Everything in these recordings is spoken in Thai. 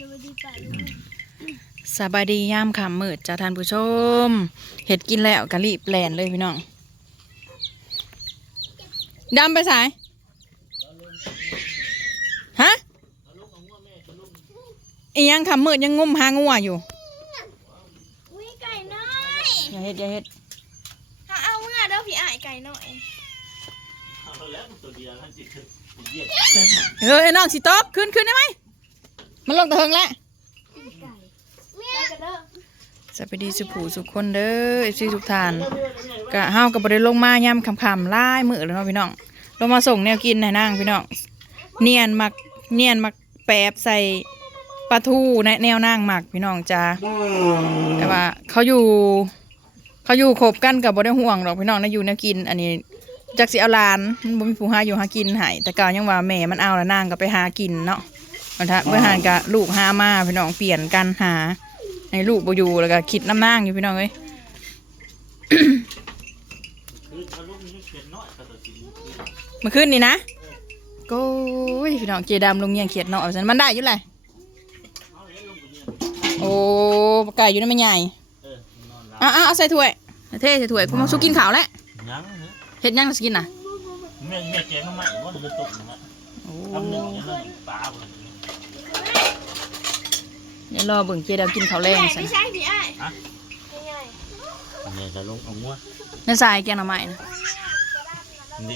สวัสดีป่าลุงสบายดียามค่ำมืดจ้าท่านผู้ชม เห็ดกินแล้วกะรีบแลนเลยพี่น้องดำไปสายฮะอียังค่ำมืดยังงุ่มหางัวอยู่อุ้ยไก่น้อยอย่าเห็ดอย่าเห็ดหาเอาเมื่อเด้อพี่อ้ายไก่น้อยเอาแล้วมันตัวเดียวนั่นจิคือเหยียดเออไอ้น้องสิตบขึ้นขึ้นได้ไหม มันลงตะเฮงแล้วไก่เมียกันเด้อสวัสดีสุผูสุขคนเด้อเอฟซีทุกท่านกะเฮาวกับบริลงมายามคำๆไล่มือแล้วเนาะพี่น้องลงมาส่งแนวกินให้นางพี่น้องเนียนมักเนียนมักแปบใส่ปลาทูในแนวนางหมักพี่น้องจ้าแต่ว่าเขาอยู่ เขาอยู่คบกันกับบ่ได้ห่วงหรอกพี่น้องนะอยู่แนวกิน อันนี้จักสิเอาลานมันบ่มีผู้หาอยู่หากินให้แต่ก็ยังว่าแม่มันเอาแล้วนางก็ไปหากินเนาะ มันทะเมื่อหานกะลูกหามาพี่น้องเปลี่ยนกันหาในลูกบ่อยู่แล้วก็คิดน้ำนางอยู่พี่น้องเอ้ยคือเขาลูกนี้เขียนน้อยก็ตัวจริงเมื่อคืนนี่นะโก้ยพี่น้องเจดำลงเงียงเขียดเนาะฉันมันได้อยู่เลยเอาเลยลงไปเนี่ยโอ้ปลาไก่อยู่นั่นไม่ใหญ่เออนอนหลับอะอะเอาใส่ถ้วยเท่ใส่ถ้วยกูมาสู้กินข้าวแล้วยังนะเฮ็ดยังสิกินน่ะแม่แม่แกงทำไมว่ามันตกนะโอ้ทำหนึ่งอย่างนั้นปลา เดี๋ยวรอเบิ่งเจดำกินข้าวแรงสิไม่ใช่พี่อ้ายใหญ่เนี่ยจะลงเอางัวนั่นสายแกงหน่อไม้นะ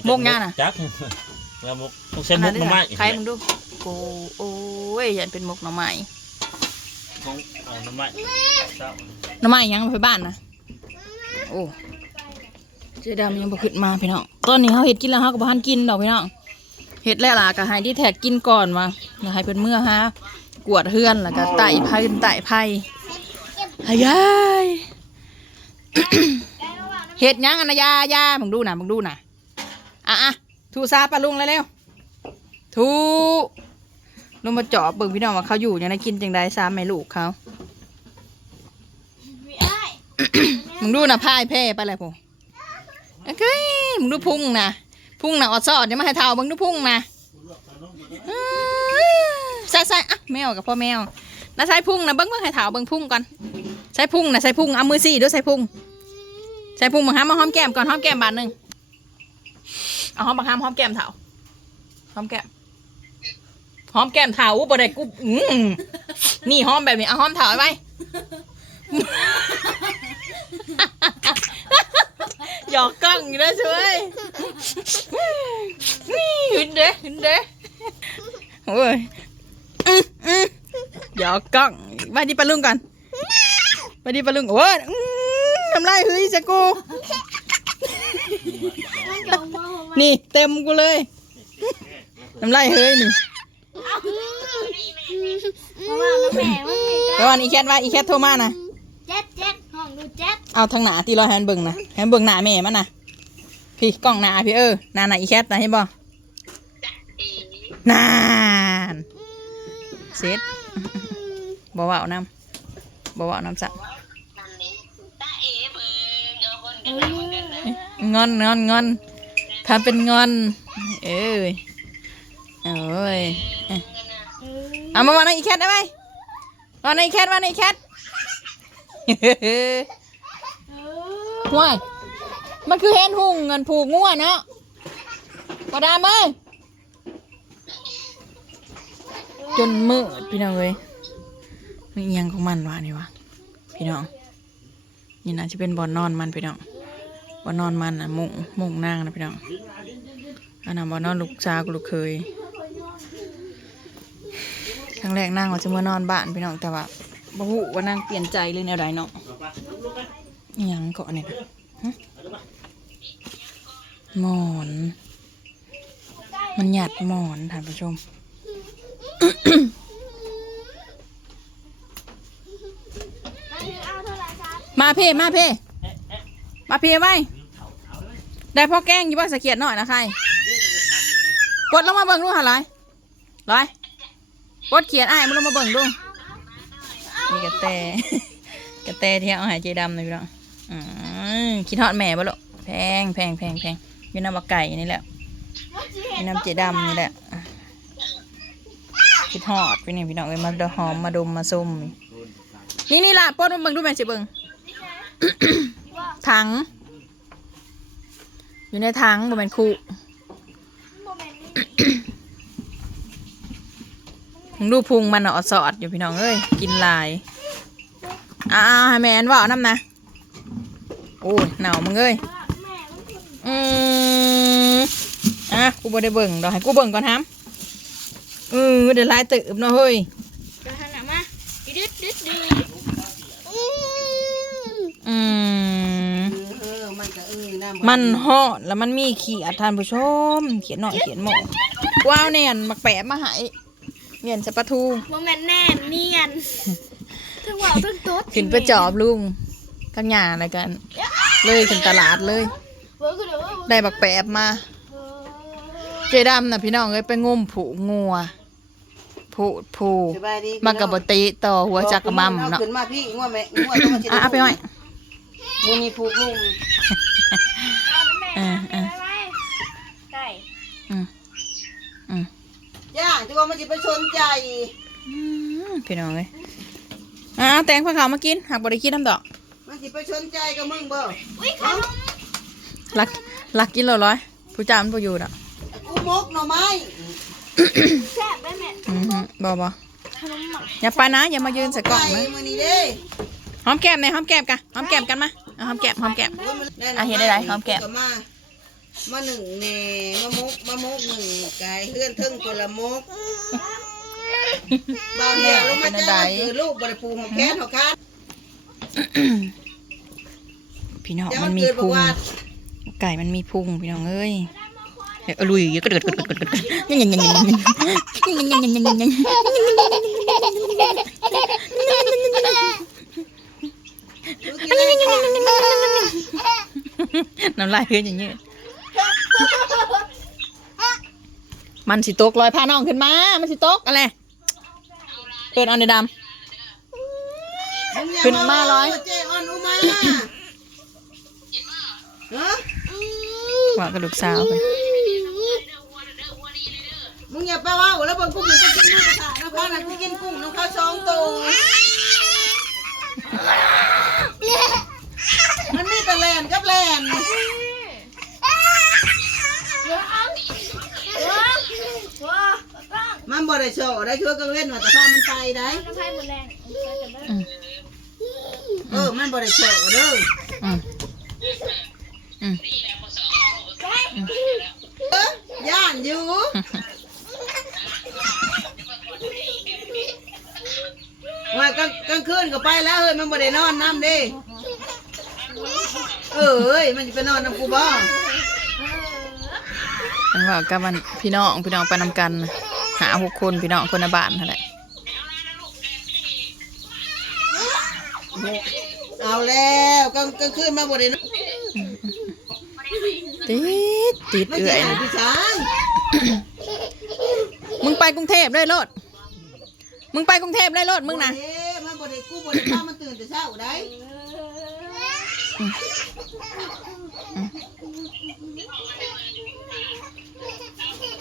มกย่างน่ะจักแล้วมกต้องเส้นมกหน่อไม้ใครมึงดูโกโอ้ยยันเป็นมกหน่อไม้ของหน่อไม้หน่อไม้ยังไปบ้านนะโอ้เจดำยังบ่ขึ้นมาพี่น้องตอนนี้เขาเฮ็ดกินแล้วเขาก็บ่ทันกินดอกพี่น้องเฮ็ดแล้วล่ะก็ให้ที่แท็กกินก่อนว่าอยากให้เป็นเมื่อฮะ กวดเฮือนแล้วก็ไต่ไผ่ไต่ไผ่หายายเฮ็ดหยังอันนะยายามึงดูน่ะมึงดูน่ะอะอะทูซาปลาลุงเลยเร็วทูลงมาเจาะเบิ่งพี่น้องว่าเขาอยู่ยังได้กินจังไดซ้ำแม่ลูกเขาพี่อ้ายมึงดูน่ะพายแพ่ไปเลยผมเอ้ยมึงดูพุ่งนะพุ่งนะอดซอดอย่ามาให้เท่ามึงดูพุ่งนะอื้อ ใส่ใส่อะแมวกับพ่อแมวนะใส่พุ่งนะเบิ้งเบิ้งให้เท่าเบิ้งพุ่งก่อนใส่พุ่งนะใส่พุ่งเอามือสี่ด้วยใส่พุ่งใส่พุ่งมาหามาหอมแก้มก่อนหอมแก้มบาทหนึ่งเอาหอมบักหามหอมแก้มเท่าหอมแก้มหอมแก้มเท่าบ่ได้กูอืมนี่หอมแบบนี้เอาหอมเท่าไว้หยอกกล้องอยู่นะช่วยนี่หึนเด้หึนเด้โอ้ย หยอกกล้องมาดีปลาลุงก่อนมาดีปลาลุงโอ้ยทำไรเฮ้ยจะกู นี่เต็มกูเลยทำไรเฮ้ยนี่เพราะว่ามันอีแคทว่าอีแคทโทรมานะแจ๊ดแจ๊ดห้องดูแจ๊ดเอาทางหนาตีรอยแฮนเบิงนะแฮนเบิงหนาแม่มันนะพี่กล้องหนาพี่เออหนาหนาอีแคทนะเห็นบ่นาน เสร็จบ่เว้าน้ำบ่เว้าน้ำสะงอนงอนงอนทำเป็นงอน เอ้ยโอ้ยเอ้ยเอามาวางในอีแคทได้ไหมวางในอีแคทวางในอีแคทห่วยมันคือเห็นหุ่งเงินผูกงัวเนาะกระดามเอ้ย จนมืดพี่น้องเอ้ยมันอิหยังของมันวะนี่วะพี่น้อง นี่น่าจะเป็นบ่อนนอนมันพี่น้องบ่อนนอนมันอะมุงมุงนางนะพี่น้องอันนั้นบ่อนนอนลูกชาวกับลูกเคยครั้งแรกนางว่าจะมานอนบ้านพี่น้องแต่ว่าบ่ฮู้ว่านางเปลี่ยนใจเลยแนวใดเนาะอิหยังเกาะเนี่ยนะหมอน มันหยัดหมอนท่านผู้ชม มาเพ่มาเพ่มาเพ่ไว้ได้พ่อแกล้งอยู่บ้านสะเกียดหน่อยนะใครกดลงมาเบิ่งดูหาไรร้อยกดเขียนไอ้มันลงมาเบิ่งดูนี่กระแตกระแตที่เอาหายใจดำเลยพี่น้องอืมคิดฮอดแม่บ่ลูกแพงแพงแพงแพงอยู่น้ำบักไก่นี่แหละมันนยู่น้ำเจดำนี่แหละ คิดฮอดไปนี่พี่น้องเอ้ยมาดหอมมาดมมาส้มนี่นี่ล่ะป้อนเบิ่งดูแม่สิเบิ่งถัง อยู่ในถังบ่แม่นคู่โมเมนต์นี้มึงดูพุงมันเนาะอดสอดอยู่พี่น้องเอ้ยกินลายอ้าวให้แม่นว่าน้ำนะโอ้ยหนาวมึงเอ้ยออืมอะกูบ่ได้เบิ่งดอกให้กูเบิ่งก่อนฮัม เออเดี๋ยวลายตึบเนาะเฮ้ยจะหันหน้ามาดึดดึดดึดอืมเออมันก็เอ้ยน้ำมันฮอดแล้วมันมีเขียดท่านผู้ชม เขียนหน่อยเขียนหมอว้าวเนี่ยมักแปะมาให้เมียนสะปะทูโมเมนต์แน่นเนียนทั้งว่าวทั้งต๊ดขึ้นไปจอบลุงกันหยาอะไรกัน เลยขึ้นตลาดเลยเว้ยคือเดี๋ยวว่าได้บักแปบมาเออเจดำน่ะพี่น้องเอ้ยไปงมผูงัว ผูผูสบายดีมากระบติต่อหัวจักกระมัมเนาะขึ้นมาพี่งัวแม่งัวต้องมาอะเอาไปไว้มูนี่ผูกลุงเอาน้ำแม่เออเออไปไว้ไก่อืมอืมย่างที่ว่ามันจะไปชนใจอืมพี่น้องเอ้ยอะเอาแตงผักขาวมากินหากบริกินน้ำดอก มันจะไปชนใจกับมึงบ่อุ้ยขนมรักรักกินเราร้อยผู้จามผู้อยู่ดอกกูมกหน่อไม้ แซ่บได้แม่อือหือบ่บ่ขนมหมักอย่าไปนะ อย่ามายืนใส่กล่องไปนะมื้อนี้เด้หอมแก้มหน่อยหอมแก้มกันหอมแก้มกันมาเอาหอมแก้มหอมแก้ม อะเฮ็ดได้หลายหอมแก้ม มา มาหนึ่งแหน่มามกมามกหนึ่งกายเฮือนเทิงคนละมกเบาเนี่ยลงมาจ้าคือลูกบริปูของแก้นของค้าพี่น้องเดี๋ยวมัมันนมีเกิดบอกพุงว่าไก่มันมีพุงพี่น้องเอ้ยเอ้ย ลุยกระเดิดกระเดิดกระเดิดกระเดิดยังยังยังยังยังยังยังยังยังยังน้ำลายเพื่อนอย่างเงี้ยมันสิตกลอยพาน้องขึ้นมา มันสิตกอะไรเปิดออนในดำขึ้นมาร้อยเจออนอุมาฮะว่ากระดูกสาวไป เงียบไปว่าโอ้แล้วบนกุ้งมันจะกินลูกกระต่ายน้องข้วนั่นที่กินกุ้งน้องข้าวสองตัวมันมีแต่แลนกับแลนมันบ่ได้โชว์ได้ช่วยกังเว้นว่าแต่พามันไปได้เออมันบ่ได้โชว์เด้ออืมย่านอยู่ ไปแล้วเฮ้ยมันบ่ได้นอนน้ำเด้เออเอ้ยมันจะไปนอนน้ำกูบ่มันว่ากับมันพี่น้องพี่น้องไปนำกัน หาหกคนพี่น้องคนในบ้านนั่นแหละเอาแล้วกลางกลางคืนมาบ่ได้นอนติดติดมันเอื่จะอยหาพี่ช้างมึงไปกรุงเทพเลยโลดมึงไปกรุงเทพเลยโลดมึงนะ บ่ได้มันบ่ได้กูบ่ได้พามันตื่นแต่เช้าได้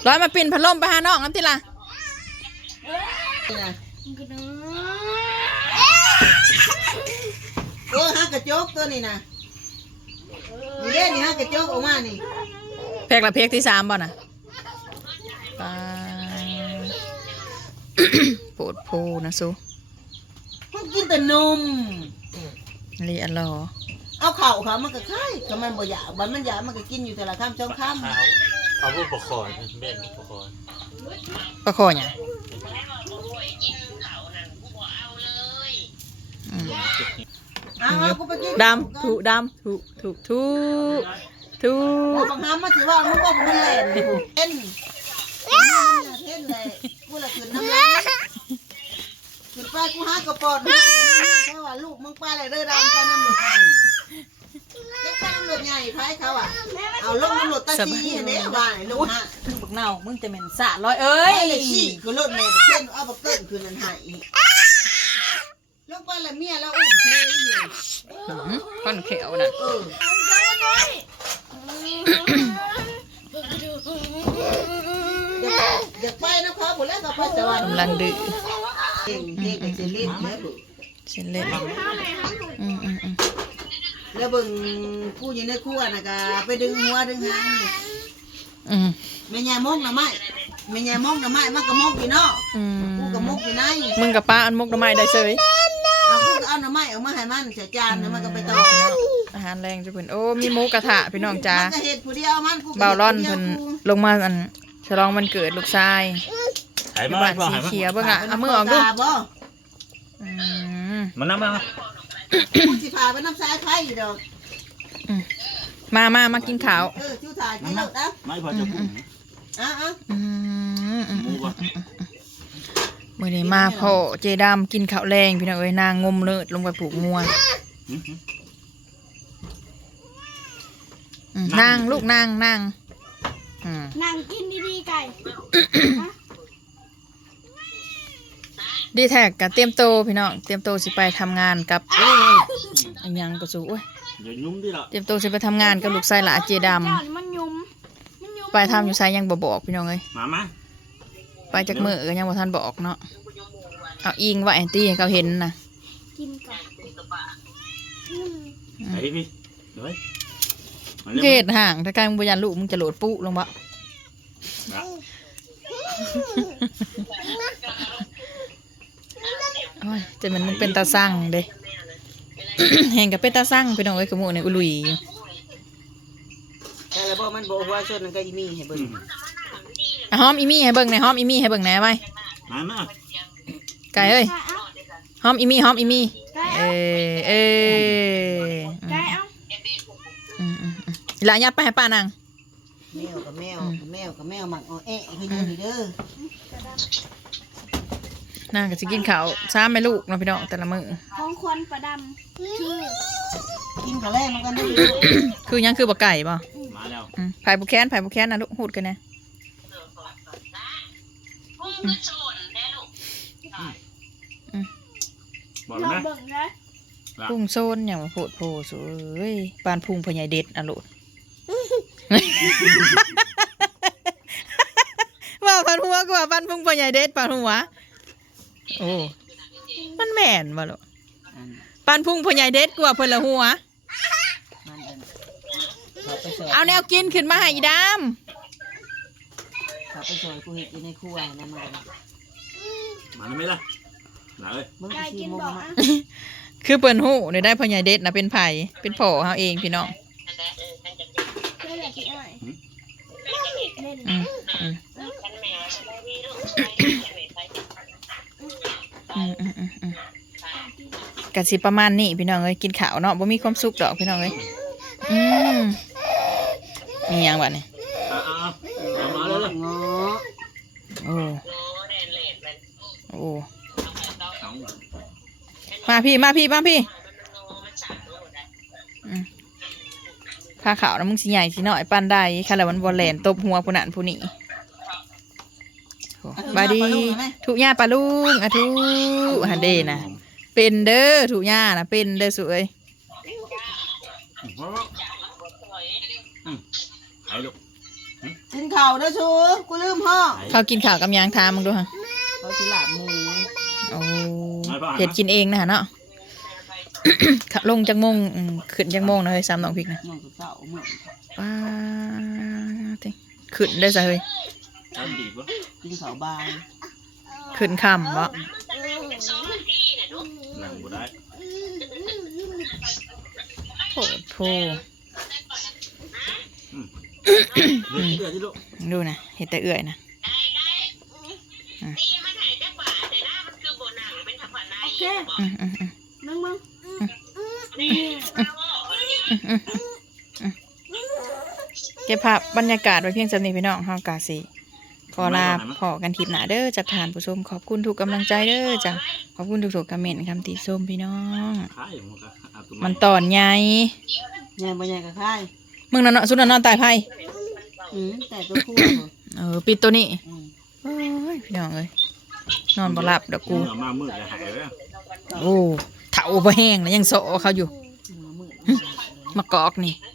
ร้อยมาปิ่นพัดลมไปหาน้องน้ำติล่ะนี่นะกูเนาะเออฮักกระจกตัวนี้นะนี่เด้นี่ฮักกระจกออกมานี่เพกละเพกที่สามบ่น่ะไปปวดโพนะซูมัน กินแต่นมรีอัลลอเอาเข่าเขามันก็คายก็มันบ่อยากบันมันอยากมันก็กินอยู่แต่ละคำช่องคขาวเอาพวกประคอยแม่นประคอยประคอเนี่ยอืมำเอาเอากูไปกินดำถูดำถูถูถูถูแล้วบางคำมันสิว่ามึงบอกมึงเล่นอยู่เล่นเล่นเลยกูละขึ้นน้ำมั นขึ้นไปกูหากระปอดมึงเพราะว่าลูกมึงไปเลยเด้อดำไปน้ำหลุดใหญ่เด็กไปน้ำหลุดใหญ่ไผเขาอะเอาลงน้ำหลุดตาซีเด้อว่าไอ้ลูกฮะบักเน่ามึงจะเหม็นสะร้อยเอ้เอ้ยยเลยขี้ก็ลดแม่บักเต้นเอาบักเต้นคืนนั้นใหายลงไปละเมียแล้วอุ้มเทยอยู่หืมก้อนเขียวน่ะเอออย่าอยากไปนะเขาบุแล้วก็ไปสวรรค์กำลังดื้อ เก่งเก่งกับเซลินแล้วเส้นเล็ดอืมอืมอืมแล้วเบิ่งผู้อยู่ในครัวน่ะก็ไปดึงหัวดึงหางนี่อืมแม่ยายมกหน่อไม้แม่ยายมกหน่อไม้มันก็มกอยู่เนาะอืกูก็มมกอยู่ในมึงกับป้าอันมกหน้ำไม้ได้เสยเอากูก็เอาหน่อไม้ออกมาให้มันใส่จานแล้วมันก็ไปต่ออาหารแรงจะเพิ่นโอ้มีหมูกระทะพี่น้องจ้ามันก็เฮ็ดผู้เดียวมันกูก็เบาร้อนฮ็เพิ่ดนผู้ดียวลงมาอันฉลองวันเกิดลูกชาย หายอยู่มาบ้านพ่อสีหายมาเขียวกูเบิ่งอะเอามือออกดูตาบ่อืมมันน้ำมากูสิพาไปน้ำสายไฟอยู่ดอกอืมมามามากินข้าวเออชูถ่ายกินแล้วนะไม่พอจะพุ่งอะอะอืมอืมหมูปะมื้อนี้มาพ่อเจดามกินข้าวแรงพี่น้องเอ้ยนางงมเลิศลงไปผูกงัวอืมนางลูกนางนางอืมนั่งกินดีๆไก่ ดีแท็กกับเตรียมโตวพี่น้องเตรียมโตวสิไปทำงานกับอันยังก็สู้โอ้ยอย่ายุ่มดิล่ะเตรียมโตวสิไปทำงานกับลูกชายหลาเจดเจ้านี่มันยุ่มมันยุ่มำไปทำอยู่ไสยังบ่บอกพี่น้องเอ้ย มามาไปจากมือก็ยังบ่ทันบอกเนาะ เอาอิงไว้ให้ตี้ให้เขาเห็นน่ะกินก่อนอืมไอ้พี่เดี๋ยวมาเกเร็วตห่างถ้ากลางบ่ยันลูกมึงจะโหลดปุ๊ลงบ่ โอ้ยแต่มันมึงเป็นตาสั่งเด้เห็นกับเป็นตาสั่งพี่น้องเอ้ยกระหมูเนี่ยอุลุยอยู่แต่ละบ่มันบ่หัวชนมันก็อีมีให้เบิ่งอะหอมอีมี่ให้เบิ่งหน่อยหอมอีมี่ให้เบิ่งหน่อยไว้มามาไก่เอ้ยไก่เอาหอมอีมี่หอมอีมี่ไก่เอเอาอเออไก่เอาอืมอืมอืมหลานยับไปให้ป้านางแมวกับแมวกับแมวกับแมวหมักเอาแอะคืออยู่นี่เด้อ นางก็สิกินข้าวซ้ำแม่ลูกเนาะพี่น้องแต่ละมื้อของควันประดำคือกินกับแรกมันก็ได้คือหยังคือบ่ไก่บ่มาแล้วอืมไผ่บุแคนไผ่บุแคนนะลูกหูดกันนะอืมบอกลเลยองไหมเบิ่งนะพุงโซนอย่างว่าโพดโพสเอ้ยปานพุงพญายเด็ดอะลูกว่าปานหัวก็ว่าปานพุงพญายเด็ดปานหัว โอ้ มันแม่นบ่ลูกปานพุงพญายเด็ดกว่าเพิ่นละหัว มันเขาไปสอยเอาแนวกินขึ้นมาให้อีดามเขาไปสอยกูเห็ดอยู่ในครัวนะมันมาได้ไหมล่ะหนาเลยมึงไก่สิกินมงบอกมาอะคือเปิ้นฮู้ได้ได้พญายเด็ดนะเป็นไผเป็นพ่อเฮาเองพี่น้องเพื่ออยากกินอะไรเล่นอืมอืม อืมอืมอืมอืมกะสิประมาณนี้พี่น้องเอ้ยกินข้าวเนาะบ่มีความสุขดอกพี่น้องเอ้ยอืมมีหยังบัดนี่เอาเอาเอามาเลยเลยงอโอ้โอ้เอามาพี่มาพี่มาพี่อืมผ้าขาวนะมึงสิใหญ่สิน้อยปานใดค่ะแล้วมันบ่แหลนตบหัวผู้นั้นผู้นี้โอ้ บายดีทุกย่าปลาลุงอะทุหันเด้นะเป็นเด้อถูกย่านะเป็นเด้อสวยอืมเอาอืมไอ้ลูกกินข้าวเด้อชูกูลืมห้องเขากินข้าวกับหยางทามึงดูฮะเขาสิลาบหมูโอ้เห็ดกินเองนะฮะเนาะขะลงจังมงอืมขึ้นจังมงนะเฮ้ยสามน้องพริกนะน้องกับเจ้าเมื่อป้าติขึ้นได้ซะเฮ้ย ทำดีปะกินข้าวบายขึ้นคำบ่นั่งบ่ได้โผดโพเลือดเลือดที่ลูกดูนะเห็ดแต่เอื่อยนะโอเคอืมอืมอืมมึงมึงเก็บภาพบรรยากาศไว้เพียงสำนี้พี่น้องเฮากาสิ ขอลาขอกันคลิปหน้าเด้อจากทานผู้ชมขอบคุณทุกกำลังใจเด้อจ้ะขอบคุณทุกๆคอมเมนต์คำติชมพี่น้องขายมันก็เอาตัวมันตอนใหญ่ใหญ่บ่ใหญ่กับค่ายมึงนอนสุดนอนตายไพ่อืมแต่ตัวคู่เออปิดตัวนี้อืมโอ้ยพี่น้องเอ้ยนอนบ่หลับดอกกูเอามามืดเลยหายเลยโอ้เถาบ่แห้งนะยังโซเขาอยู่มือมือมะกอกนี่เ